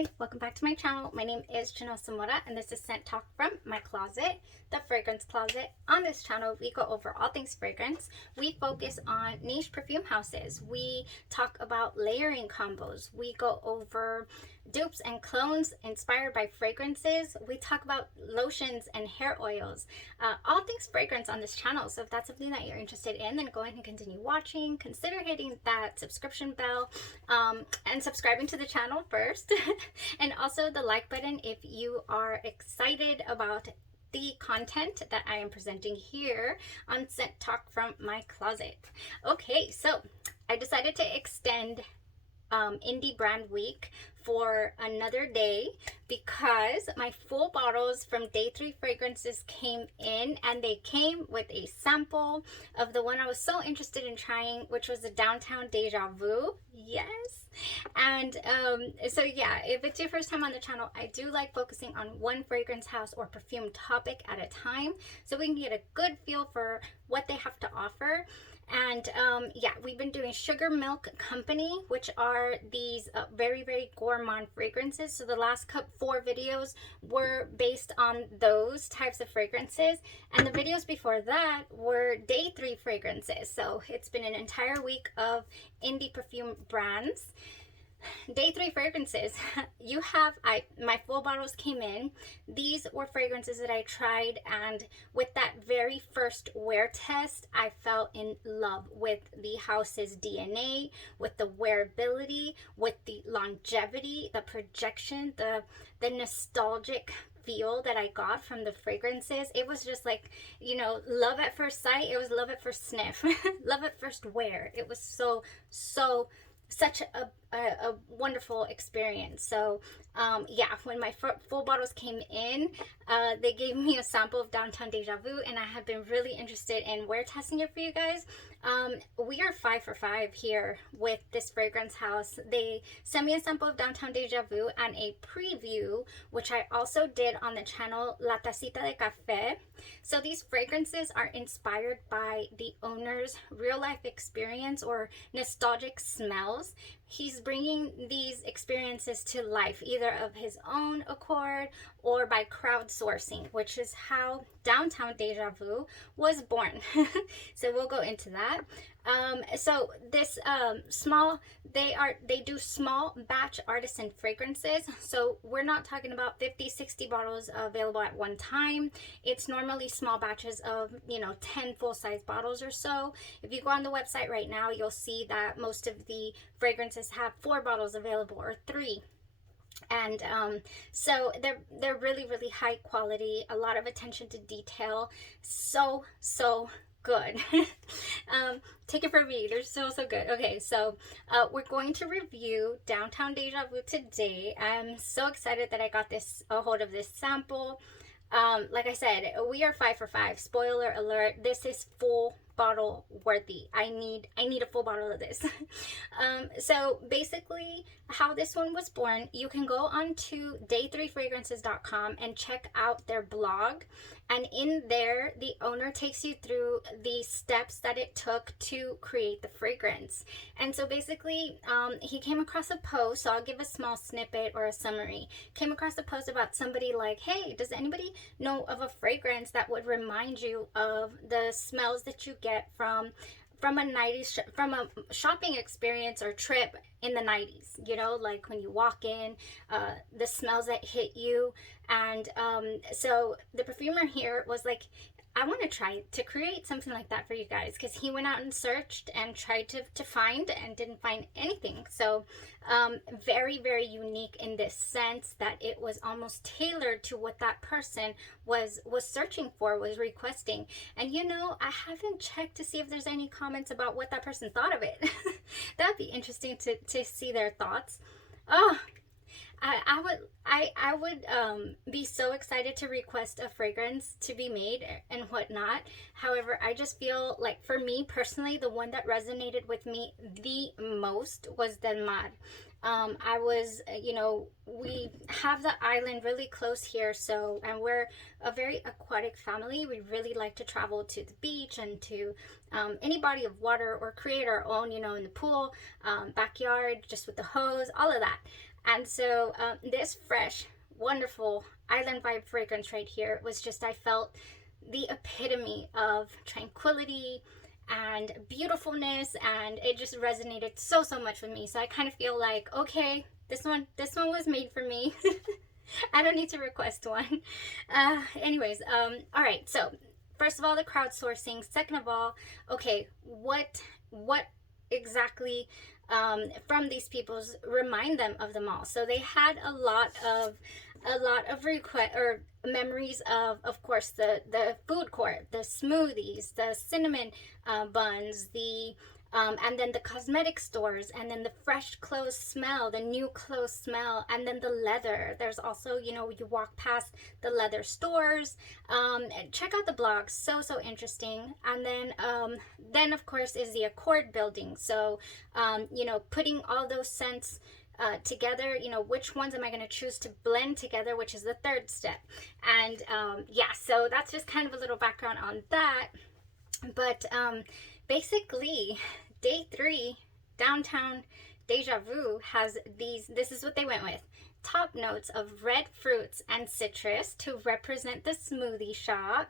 Hi, welcome back to my channel. My name is Janelle Samora and this is Scent Talk from my closet, the fragrance closet. On this channel, we go over all things fragrance. We focus on niche perfume houses. We talk about layering combos. We go over dupes and clones inspired by fragrances. We talk about lotions and hair oils, all things fragrance on this channel. So if that's something that you're interested in, then go ahead and continue watching. Consider hitting that subscription bell and subscribing to the channel first and also the like button if you are excited about the content that I am presenting here on Scent Talk from my closet. Okay, so I decided to extend Indie Brand Week for another day because my full bottles from Day 3 Fragrances came in, and they came with a sample of the one I was so interested in trying, which was the Downtown Dejavu. Yes. And so yeah, if it's your first time on the channel, I do like focusing on one fragrance house or perfume topic at a time so we can get a good feel for what they have to offer. And yeah, we've been doing Sugar Milk Company, which are these very gourmand fragrances. So the last 4 videos were based on those types of fragrances, and the videos before that were Day 3 fragrances. So it's been an entire week of indie perfume brands. Day 3 fragrances. You have, my full bottles came in. These were fragrances that I tried, and with that very first wear test, I fell in love with the house's DNA, with the wearability, with the longevity, the projection, the nostalgic feel that I got from the fragrances. It was just like, you know, love at first sight. It was love at first sniff, love at first wear. It was such a wonderful experience. So yeah, when my full bottles came in, they gave me a sample of Downtown Dejavu, and I have been really interested in wear testing it for you guys. We are 5 for 5 here with this fragrance house. They sent me a sample of Downtown Dejavu and a preview, which I also did on the channel La Tacita de Café. So these fragrances are inspired by the owner's real life experience or nostalgic smells. He's bringing these experiences to life, either of his own accord or by crowdsourcing, which is how Downtown Dejavu was born. So we'll go into that. So this they do small batch artisan fragrances. So we're not talking about 50-60 bottles available at one time. It's normally small batches of, you know, 10 full-size bottles or so. If you go on the website right now, you'll see that most of the fragrances have 4 bottles available or 3. And so they're really high quality, a lot of attention to detail, so good. Take it from me, they're so good. Okay, so we're going to review Downtown Dejavu today. I'm so excited that I got a hold of this sample. Like I said, we are 5 for 5. Spoiler alert, this is full bottle worthy. I need a full bottle of this. So basically how this one was born, you can go on to day3fragrances.com and check out their blog, and in there the owner takes you through the steps that it took to create the fragrance. And so basically he came across a post, so I'll give a small snippet or a summary. Came across a post about somebody like, hey, does anybody know of a fragrance that would remind you of the smells that you get from a 90s from a shopping experience or trip in the 90s, you know, like when you walk in, the smells that hit you. And so the perfumer here was like, I want to try to create something like that for you guys, because he went out and searched and tried to find and didn't find anything. So very unique in this sense that it was almost tailored to what that person was searching for, was requesting. And you know, I haven't checked to see if there's any comments about what that person thought of it. That'd be interesting to see their thoughts. Oh, I would be so excited to request a fragrance to be made and whatnot. However, I just feel like, for me personally, the one that resonated with me the most was Del Mar. I was, you know, we have the island really close here, so, and we're a very aquatic family. We really like to travel to the beach and to any body of water, or create our own, you know, in the pool, backyard, just with the hose, all of that. And so this fresh, wonderful island vibe fragrance right here was just, I felt the epitome of tranquility and beautifulness, and it just resonated so much with me. So I kind of feel like, okay, this one was made for me. I don't need to request one. Anyways, all right, so first of all, the crowdsourcing. Second of all, okay, what exactly from these people's remind them of the mall? So they had a lot of request or memories of course, the food court, the smoothies, the cinnamon buns, the and then the cosmetic stores, and then the fresh clothes smell, the new clothes smell, and then the leather. There's also, you know, you walk past the leather stores. Check out the blogs, so interesting. And then of course is the Accord building. So you know, putting all those scents together, you know, which ones am I going to choose to blend together, which is the third step. And yeah, so that's just kind of a little background on that. But basically, day 3, Downtown Deja Vu has this is what they went with. Top notes of red fruits and citrus to represent the smoothie shop.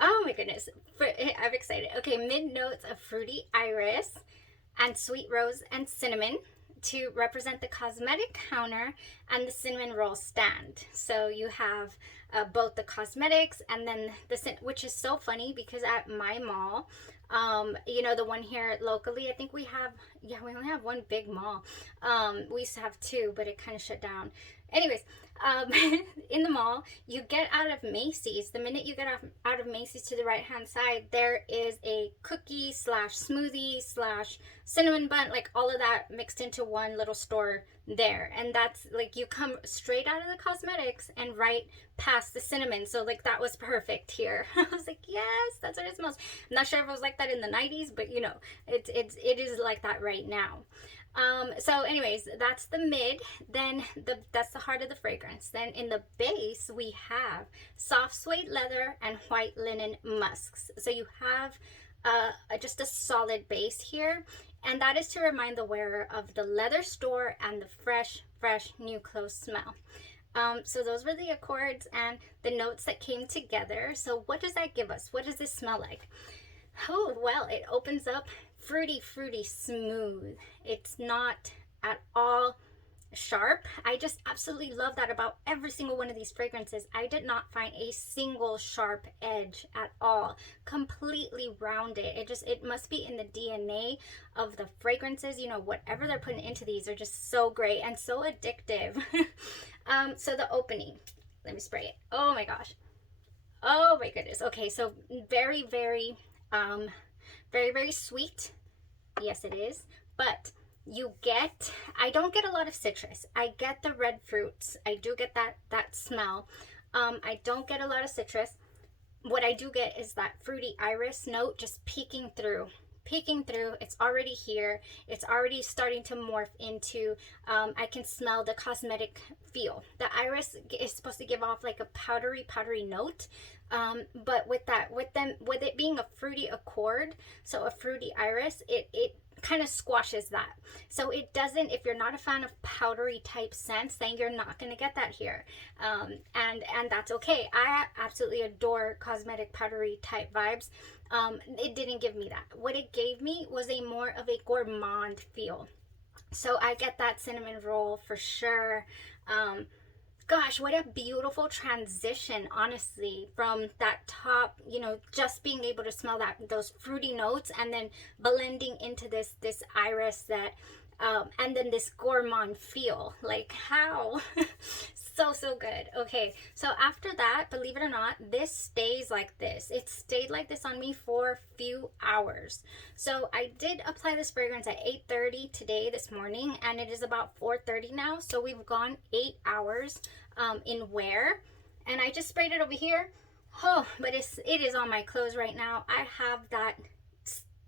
Oh my goodness, I'm excited. Okay, mid notes of fruity iris and sweet rose and cinnamon to represent the cosmetic counter and the cinnamon roll stand. So you have both the cosmetics and then which is so funny because at my mall, you know, the one here locally, I think we only have one big mall. We used to have 2, but it kind of shut down. Anyways, in the mall, you get out of Macy's. The minute you get out of Macy's to the right hand side, there is a cookie slash smoothie slash cinnamon bun, like all of that mixed into one little store there. And that's like, you come straight out of the cosmetics and right past the cinnamon. So like that was perfect here. I was like, yes, that's what it smells. I'm not sure if it was like that in the 90s, but you know, it is like that right now. So anyways, that's the mid. Then that's the heart of the fragrance. Then in the base, we have soft suede leather and white linen musks. So you have just a solid base here. And that is to remind the wearer of the leather store and the fresh new clothes smell. So those were the accords and the notes that came together. So what does that give us? What does this smell like? Oh, well, it opens up fruity, smooth. It's not at all sharp. I just absolutely love that about every single one of these fragrances. I did not find a single sharp edge at all. Completely rounded. It must be in the DNA of the fragrances. You know, whatever they're putting into these are just so great and so addictive. So the opening, let me spray it. Oh my gosh. Oh my goodness. Okay, so very sweet. Yes, it is. But I don't get a lot of citrus. I get the red fruits. I do get that smell. I don't get a lot of citrus. What I do get is that fruity iris note just peeking through. It's already here. It's already starting to morph into, I can smell the cosmetic feel. The iris is supposed to give off like a powdery note. But with it being a fruity accord, so a fruity iris, it kind of squashes that. So it doesn't, if you're not a fan of powdery type scents, then you're not going to get that here. And that's okay. I absolutely adore cosmetic powdery type vibes. It didn't give me that. What it gave me was a more of a gourmand feel. So I get that cinnamon roll for sure. Gosh, what a beautiful transition, honestly, from that top, you know, just being able to smell those fruity notes and then blending into this iris that, and then this gourmand feel. Like, how? So good. Okay, so after that, believe it or not, this stays like this. It stayed like this on me for a few hours. So I did apply this fragrance at 8:30 today, this morning, and it is about 4:30 now. So we've gone 8 hours in wear, and I just sprayed it over here. Oh, but it is on my clothes right now. I have that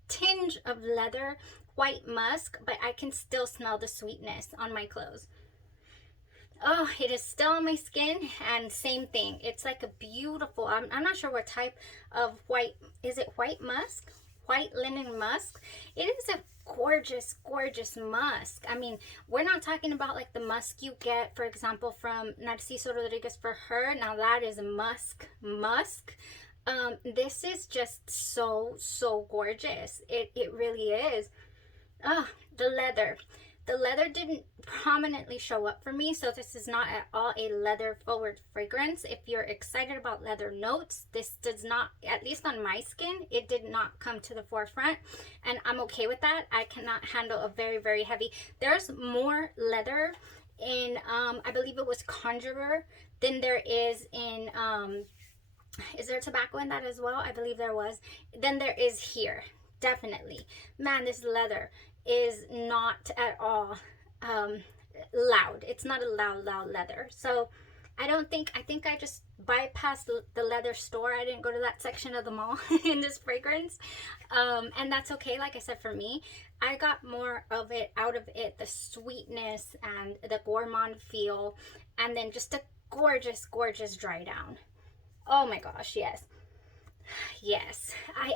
tinge of leather, white musk, but I can still smell the sweetness on my clothes. Oh, it is still on my skin, and same thing. It's like a beautiful, I'm not sure what type of white, is it white musk? white linen musk. It is a gorgeous, gorgeous musk. I mean, we're not talking about like the musk you get, for example, from Narciso Rodriguez for her. Now that is a musk. This is just so gorgeous. It really is. The leather. The leather didn't prominently show up for me, so this is not at all a leather forward fragrance. If you're excited about leather notes, this does not, at least on my skin, it did not come to the forefront, and I'm okay with that. I cannot handle a very heavy. There's more leather in I believe it was Conjurer than there is in is there tobacco in that as well? I believe there was. Then there is here. Definitely. Man, this leather is not at all loud. It's not a loud leather. So I think I just bypassed the leather store. I didn't go to that section of the mall in this fragrance. And that's okay. Like I said, for me, I got more of it out of it, the sweetness and the gourmand feel, and then just a gorgeous dry down. Oh my gosh, yes. Yes, I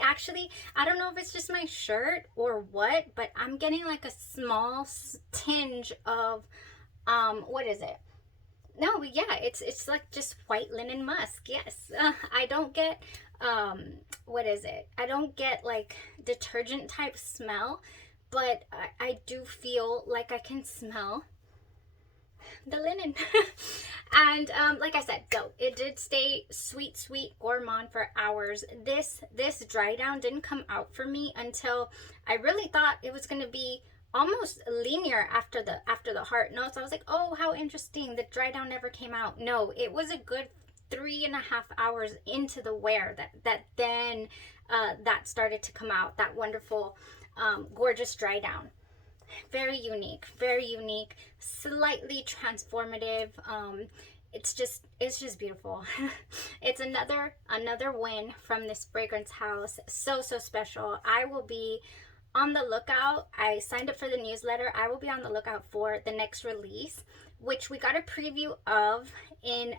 don't know if it's just my shirt or what, but I'm getting like a small tinge of, what is it? No, yeah, it's like just white linen musk. Yes, I don't get, what is it? I don't get like detergent type smell, but I do feel like I can smell the linen. And like I said, so it did stay sweet gourmand for hours. This dry down didn't come out for me until I really thought it was going to be almost linear after the heart notes. I was like, oh, how interesting, the dry down never came out. No, it was a good 3.5 hours into the wear that then that started to come out, that wonderful gorgeous dry down. Very unique, slightly transformative. It's just beautiful. It's another win from this fragrance house. So special. I will be on the lookout. I signed up for the newsletter. I will be on the lookout for the next release, which we got a preview of in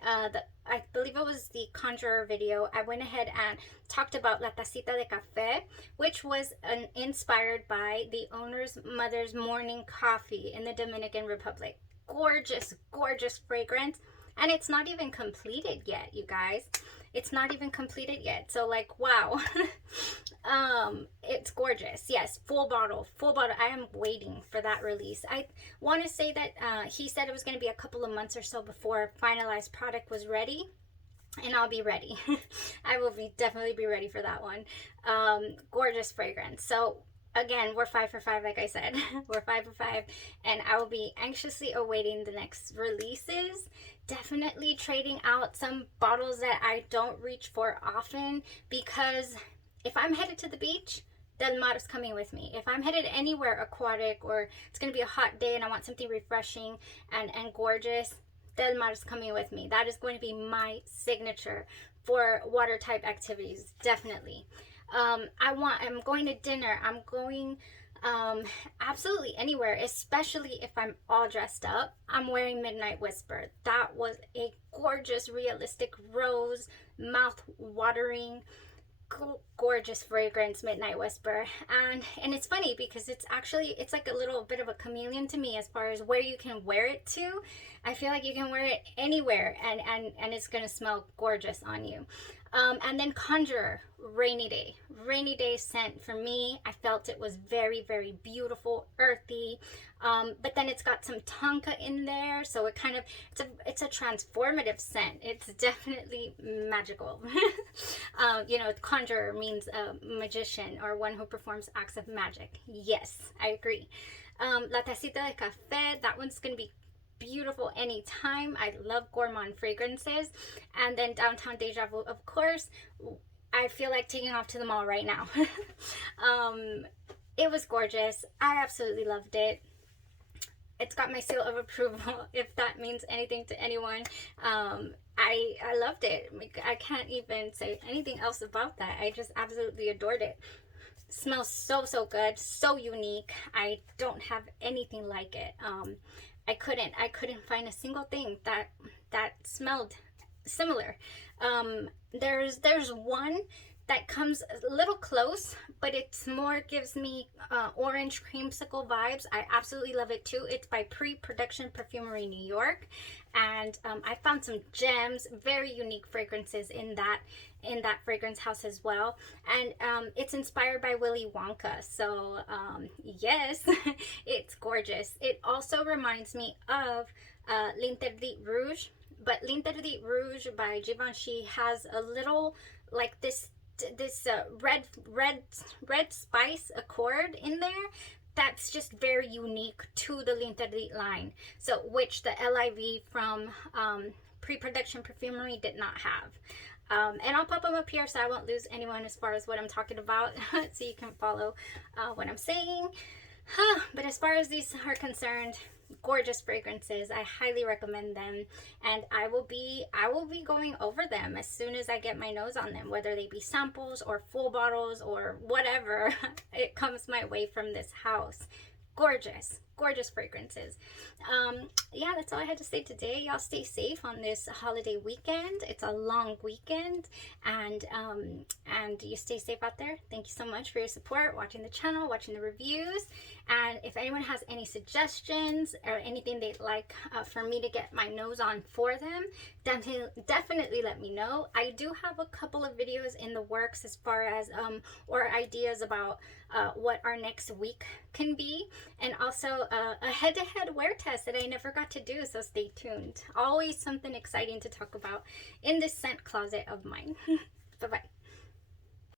I believe it was the Conjurer video. I went ahead and talked about La Tacita de Café, which was inspired by the owner's mother's morning coffee in the Dominican Republic. Gorgeous fragrance. And it's not even completed yet, you guys. It's not even completed yet. So like, wow. It's gorgeous. Yes, full bottle. I am waiting for that release. I want to say that he said it was going to be a couple of months or so before finalized product was ready. And I'll be ready. I will definitely be ready for that one. Gorgeous fragrance. So again, we're 5 for 5, like I said. We're 5 for 5, and I will be anxiously awaiting the next releases. Definitely trading out some bottles that I don't reach for often, because if I'm headed to the beach, Del Mar is coming with me. If I'm headed anywhere aquatic, or it's going to be a hot day and I want something refreshing and gorgeous, Del Mar is coming with me. That is going to be my signature for water type activities, definitely. I'm going to dinner. I'm going absolutely anywhere, especially if I'm all dressed up. I'm wearing Midnight Whisper. That was a gorgeous, realistic rose, mouth-watering, gorgeous fragrance, Midnight Whisper. And it's funny because it's like a little bit of a chameleon to me as far as where you can wear it to. I feel like you can wear it anywhere and it's gonna smell gorgeous on you. And then Conjurer, rainy day scent. For me, I felt it was very beautiful, earthy, but then it's got some tonka in there, so it kind of, it's a transformative scent. It's definitely magical. You know, Conjurer means a magician or one who performs acts of magic. Yes, I agree. La Tacita de Café, that one's gonna be beautiful anytime. I love gourmand fragrances. And then Downtown Dejavu, of course. I feel like taking off to the mall right now. It was gorgeous. I absolutely loved it. It's got my seal of approval, if that means anything to anyone. I loved it. I can't even say anything else about that. I just absolutely adored it. Smells so good, so unique. I don't have anything like it. I couldn't find a single thing that smelled similar. There's one that comes a little close, but it's more, gives me orange creamsicle vibes. I absolutely love it too. It's by Pre-Production Perfumery New York, and I found some gems, very unique fragrances in that fragrance house as well. And it's inspired by Willy Wonka, so yes, it's gorgeous. It also reminds me of L'Interdit Rouge, but L'Interdit Rouge by Givenchy has a little like this red spice accord in there that's just very unique to the L'Interdit line, so which the LIV from Pre-Production Perfumery did not have. And I'll pop them up here so I won't lose anyone as far as what I'm talking about, so you can follow what I'm saying. But as far as these are concerned, gorgeous fragrances. I highly recommend them, and I will be going over them as soon as I get my nose on them, whether they be samples or full bottles or whatever it comes my way from this house. Gorgeous fragrances. Yeah, that's all I had to say today. Y'all stay safe on this holiday weekend. It's a long weekend, and you stay safe out there. Thank you so much for your support, watching the channel, watching the reviews. And if anyone has any suggestions or anything they'd like for me to get my nose on for them, definitely let me know. I do have a couple of videos in the works as far as or ideas about what our next week can be, and also a head-to-head wear test that I never got to do, so stay tuned. Always something exciting to talk about in this scent closet of mine. Bye-bye.